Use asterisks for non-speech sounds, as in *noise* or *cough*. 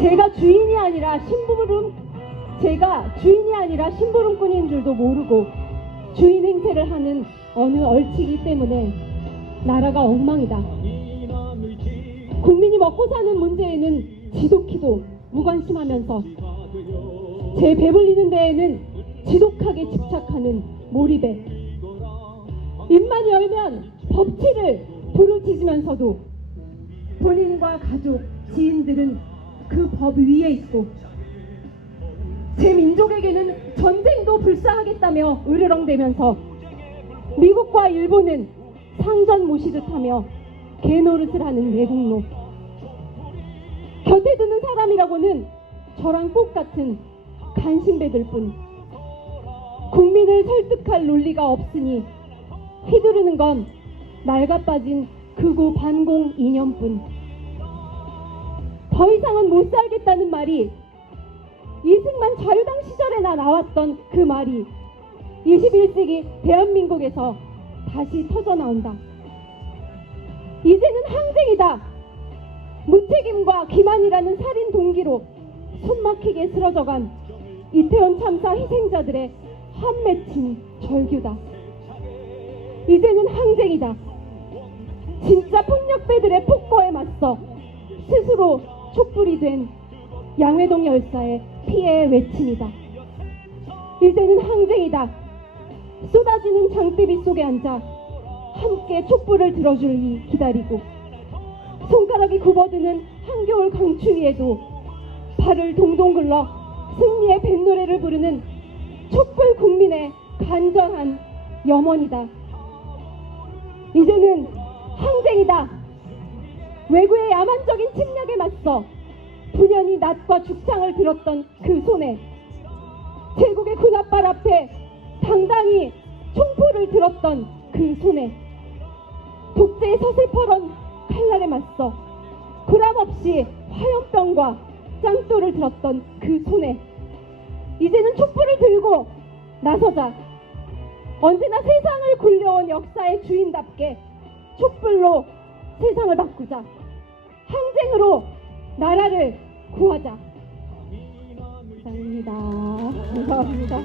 제가 주인이 아니라 심부름 제가 주인이 아니라 심부름꾼인 줄도 모르고 주인 행세를 하는 어느 얼치기 때문에 나라가 엉망이다. 국민이 먹고 사는 문제에는 지독히도 무관심하면서 제 배불리는 데에는 지독하게 집착하는 몰입에 입만 열면 법치를 부르짖으면서도 본인과 가족, 지인들은 그 법 위에 있고 제 민족에게는 전쟁도 불사하겠다며 으르렁대면서 미국과 일본은 상전 모시듯 하며 개노릇을 하는 외국노. 곁에 드는 사람이라고는 저랑 똑 같은 간신배들 뿐. 국민을 설득할 논리가 없으니 휘두르는 건 낡아 빠진 극우 반공 이념뿐 더 이상은 못 살겠다는 말이 이승만 자유당 시절에 나 나왔던 그 말이 21세기 대한민국에서 다시 터져 나온다. 이제는 항쟁이다. 무책임과 기만이라는 살인 동기로 손막히게 쓰러져간 이태원 참사 희생자들의 한 맺힌 절규다. 이제는 항쟁이다. 진짜 폭력배들의 폭거에 맞서 스스로 촛불이 된 양회동 열사의 피해 외침이다. 이제는 항쟁이다. 쏟아지는 장대비 속에 앉아 함께 촛불을 들어주니 기다리고 손가락이 굽어드는 한겨울 강추위에도 발을 동동 굴러 승리의 뱃노래를 부르는 촛불 국민의 간절한 염원이다. 이제는 항쟁이다. 외구의 야만적인 침략에 맞서 분연히 낫과 죽창을 들었던 그 손에 제국의 군합발 앞에 당당히 총포를 들었던 그 손에 독재의 서슬퍼런 칼날에 맞서 구람 없이 화염병과 짱돌을 들었던 그 손에 이제는 촛불을 들고 나서자 언제나 세상을 굴려온 역사의 주인답게 촛불로 세상을 바꾸자. 항쟁으로 나라를 구하자. 감사합니다. *laughs* 감사합니다